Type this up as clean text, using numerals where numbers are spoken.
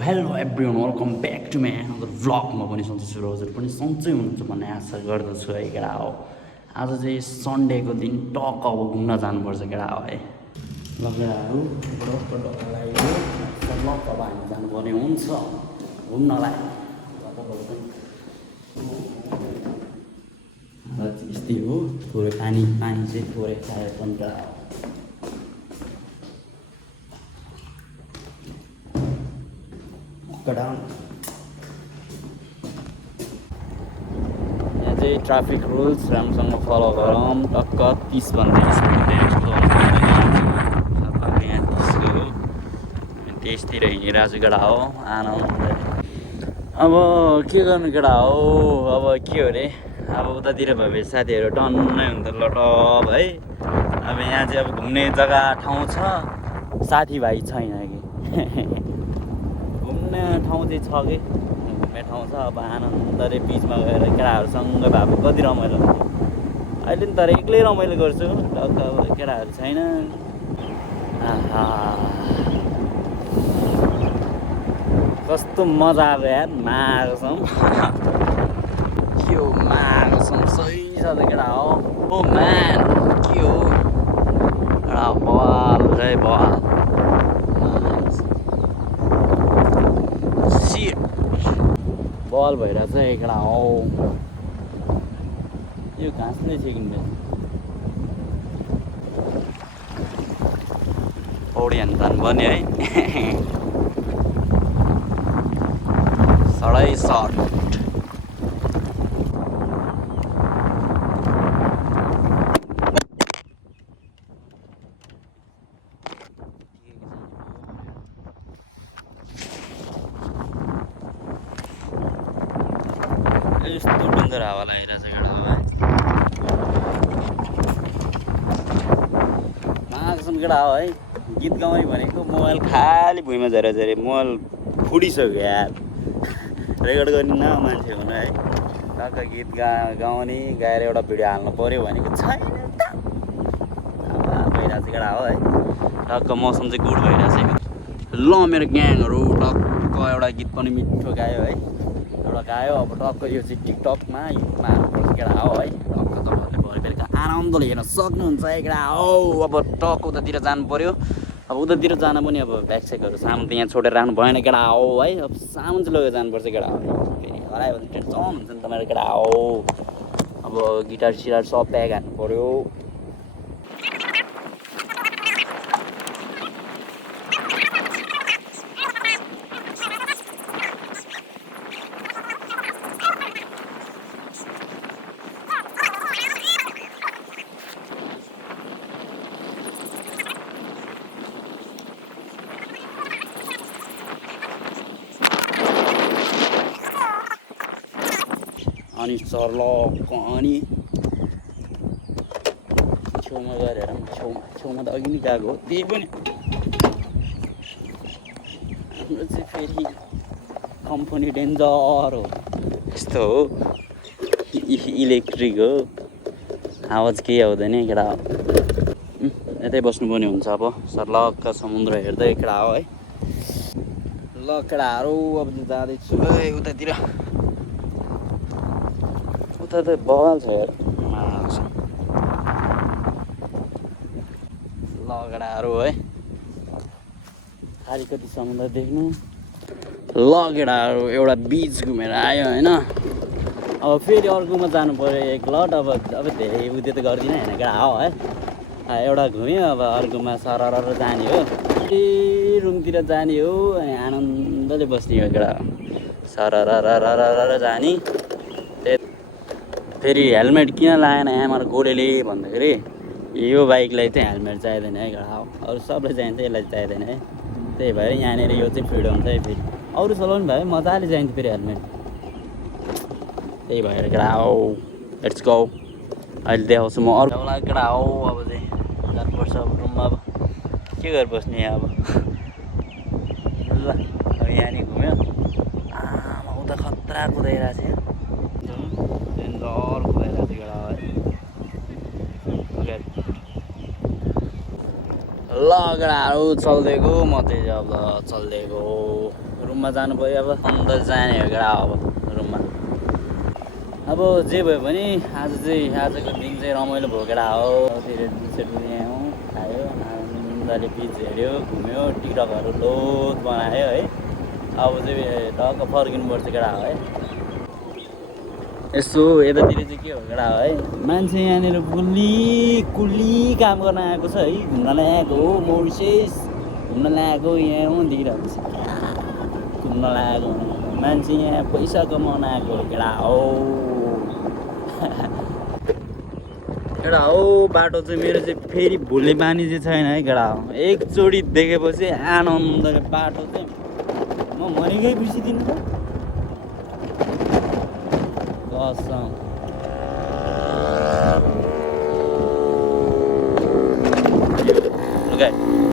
Hello everyone welcome back to my another भ्लगमा पनि सन्चै छु र हजुर पनि सन्चै हुनुहुन्छ भन्ने आशा गर्दछु है केटा हो। आज चाहिँ सन्डेको दिन टक्क अब घुम्न जानुपर्छ केटा हो है। ल केटाहरू टक्क अब हामी जानुपर्ने हुन्छ घुम्नलाई। यस्तै हो थोरै पानी चाहिँ थोरै खायो पनि केटा हो। यहाँ चाहिँ ट्राफिक रुल्स राम्रोसँग फलो गरौँ। टक्क 30 भन्दै यहाँ 30तिर हिँडिरहेको छु केटा हो आनन्द। अब के गर्नु केटा हो, अब के हो अरे, अब उतातिर भए साथीहरू टन्नै हुन्छ लटप है। अब यहाँ चाहिँ अब घुम्ने जग्गा ठाउँ छ, साथीभाइ छैन कि घुम्ने ठाउँ चाहिँ छ कि घुम्ने ठाउँ छ। अब आनन्दले बिचमा गएर केटाहरूसँग भए कति रमाइलो हुन्छ। अहिले नि तर एक्लै रमाइलो गर्छु टक्क, अब केटाहरू छैन। कस्तो मजा आयो यार, मार्छौँ के हो मार्छौँ सही छ त केटा हो। ओ म्यान के हो केटा बल है बल बल भइरहेछ है केटा हो। यो घाँस नै छेकिँदैन पौडी हान्नु जानुपर्ने है सडै सर्ट। यस्तो डुङ्गर हावा लागिरहेछ केटा है। माग्छौँ केटा हो है। गीत गाउने भनेको मोबाइल खालि भुइँमा झरे मोबाइल फुटिसक्यो यार। रेकर्ड गर्ने न मान्छे हुनु है। टक्क गीत गाउने गाएर एउटा भिडियो हाल्नु पऱ्यो भनेको छैन त। भइरहेछ केटा हो है। टक्क मौसम चाहिँ गुड भइरहेछ। ल मेरो ग्याङहरू टक्क एउटा गीत पनि मिठो गायो है, एउटा गायो। अब टक्क यो चाहिँ टिकटकमा युट्युबमा हाल्नुपर्छ केटा हो है। टक्क तपाईँहरूले भरे बेलुका आनन्दले हेर्न सक्नुहुन्छ है केटा हो। अब टक्क उतातिर जानु पऱ्यो। अब उतातिर जान पनि अब ब्यागस्यागहरू सामान त यहाँ छोडेर राख्नु भएन केटा हो है। अब सामान चाहिँ लगेर जानुपर्छ केटा हो। फेरि हरायो भने टेन्सन हुन्छ नि तपाईँहरू केटा हो। अब गिटार सिटार सब ब्याग हान्नु पऱ्यो। अनि सर्लक अनि छेउमा गएर हेरौँ। छेउमा त अघि नै गएको हो त्यही पनि। हाम्रो चाहिँ फेरि कम्पनी डेन्जर हो, यस्तो हो इलेक्ट्रिक हो, आवाज केही आउँदैन केटा हो। यतै बस्नुपर्ने हुन्छ अब सर्लक्क समुद्र हेर्दै केटा हो है। ल केटाहरू अब जाँदैछु है उतातिर। उता त बवाल छ यार। ल केटाहरू है खालि कति समुद्र देख्नु। ल केटाहरू एउटा बिच घुमेर आयो होइन। अब फेरि अर्कोमा जानु पऱ्यो एकलट। अब धेरै उयो त गर्दिनँ होइन केटा हो है। एउटा घुम्यो अब अर्कोमा सरर जाने हो। ए रुमतिर जाने हो अनि आनन्दले बस्ने हो केटा हो। सरर जाने। फेरि हेलमेट किन लगाएन यहाँ गोलेले भन्दाखेरि यो बाइकलाई चाहिँ हेलमेट चाहिँदैन है केटा हो। अरू सबले चाहिन्छ, यसलाई चाहिँदैन है। त्यही भएर यहाँनिर यो चाहिँ फ्रिडम छ है। फेरि अरू चलाउनु भयो मजाले चाहिन्छ फेरि हेलमेट। त्यही भएर केटा हो लेट्स गो। अहिले देखाउँछु म अरू केटा हो। अब चाहिँ जानुपर्छ अब रुममा। अब के गरेर बस्ने अब। ल अब यहाँनिर घुम्यो। उता खतरा कुदाइरहेको छ डेन्जर कुदाइरहेको छ केटा है। लगडाहरू चल्दै गयो, म चाहिँ अब चल्दै गयो। रुममा रुममा जानु पऱ्यो अब अन्त जाने हो केटा अब रुममा अब जे भयो भने आजको दिन चाहिँ रमाइलो भयो केटा हो धेरै सेटु ल्यायौँ खायो आनन्दले बिच हेऱ्यो घुम्यो टिकटकहरू लोड बनायो है अब चाहिँ टक्क फर्किनुपर्छ केटा हो है यसो यतातिर चाहिँ के हो केटा हो है मान्छे यहाँनिर कुल्ली काम गर्न आएको छ है घुम्नलाई आएको हो मोरिसियस घुम्नलाई आएको यहाँ देखिरहेको छ घुम्नलाई आएको मान्छे यहाँ पैसा कमाउन आएको हो केटा हो केटा हो बाटो चाहिँ मेरो चाहिँ फेरि भुल्ने बानी चाहिँ छैन है केटा हो एकचोटि देखेपछि आनन्दले बाटो चाहिँ म मरेकै बिर्सिदिनु त कसम